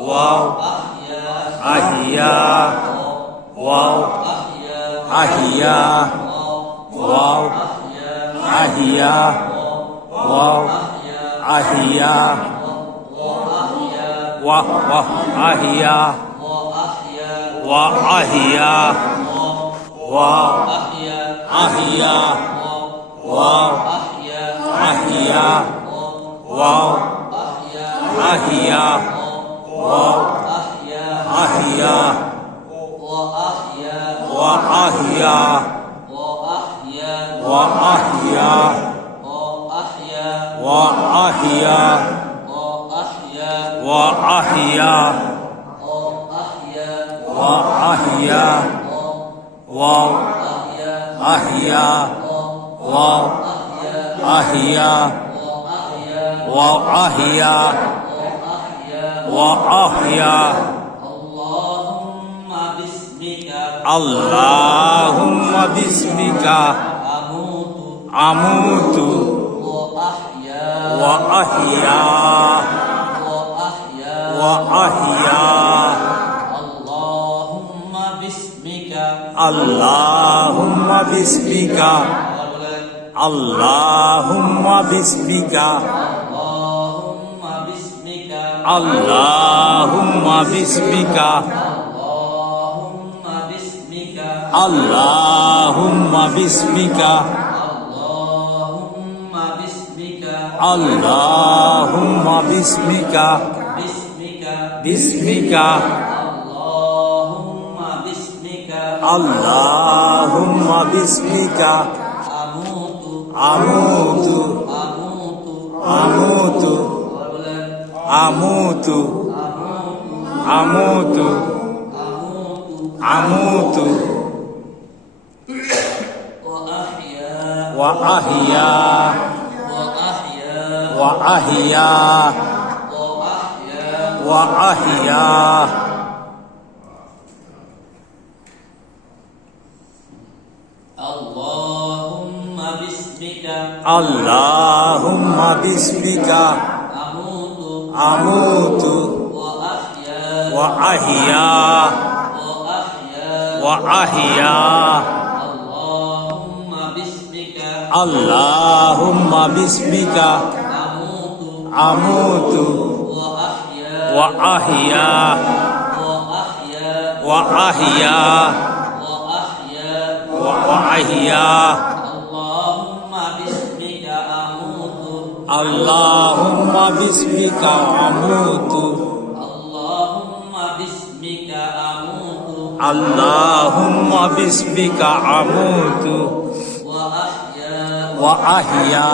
ওয়াও আহিয়া ওয়াও আহিয়া ওয়াও আহিয়া ওয়াও আহিয়া ওয়াহ ওয়াহ আহিয়া ওয়া আহিয়া ওয়া আহিয়া ওয়া وأحيا وأحيا وأحيا وأحيا وأحيا وأحيا وأحيا وأحيا وأحيا وأحيا وأحيا وأحيا وأحيا اللهم باسمك أموت وأحيا وأحيا اللهم باسمك اللهم باسمك اللهم باسمك اللهم باسمك আল্লাহুম্মা বিসমিকা। আল্লাহুম্মা বিস্মিকা। বিসমিকা। আল্লাহুম্মা বিসমিকা। আমুতু। আমুতু। আমুতু। আমুতু। আমুতু। وأحيا. وأحيا. وأحيا. وأحيا اللهم باسمك. اللهم باسمك. أموت. أموت. وأحيا. وأحيا. وأحيا. اللهم باسمك أموت وأحيا وأحيا وأحيا اللهم باسمك أموت اللهم باسمك أموت اللهم باسمك أموت اللهم باسمك أموت ওয়া আহিয়া